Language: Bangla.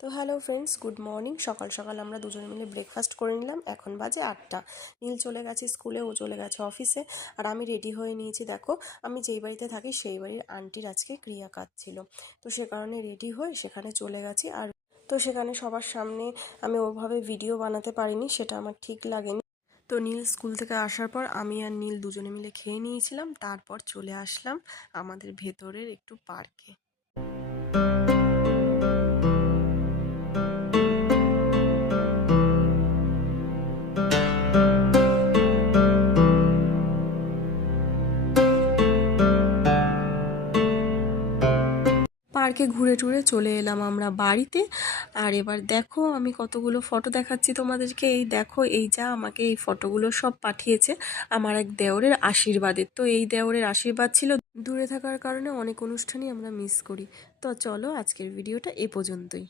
তো হ্যালো ফ্রেন্ডস, গুড মর্নিং। সকাল সকাল আমরা দুজনে মিলে ব্রেকফাস্ট করে নিলাম। এখন বাজে 8টা। নীল চলে গেছে স্কুলে, ও চলে গেছে অফিসে, আর আমি রেডি হয়ে নিয়েছি। দেখো, আমি যেই বাড়িতে থাকি সেই বাড়ির আন্টির আজকে ক্রিয়া কাজ ছিল, তো সে কারণে রেডি হয়ে সেখানে চলে গেছি। আর তো সেখানে সবার সামনে আমি ওভাবে ভিডিও বানাতে পারিনি, সেটা আমার ঠিক লাগেনি। তো নীল স্কুল থেকে আসার পর আমি আর নীল দুজনে মিলে খেয়ে নিয়েছিলাম, তারপর চলে আসলাম আমাদের ভেতরের একটু পার্কে। পার্কে ঘুরে টুরে চলে এলাম আমরা বাড়িতে। আর এবার দেখো, আমি কতগুলো ফটো দেখাচ্ছি তোমাদেরকে। এই দেখো, এই যা আমাকে এই ফটোগুলো সব পাঠিয়েছে আমার এক দেওরের আশীর্বাদের। তো এই দেওরের আশীর্বাদ ছিল। দূরে থাকার কারণে অনেক অনুষ্ঠানই আমরা মিস করি। তো চলো, আজকের ভিডিওটা এ পর্যন্তই।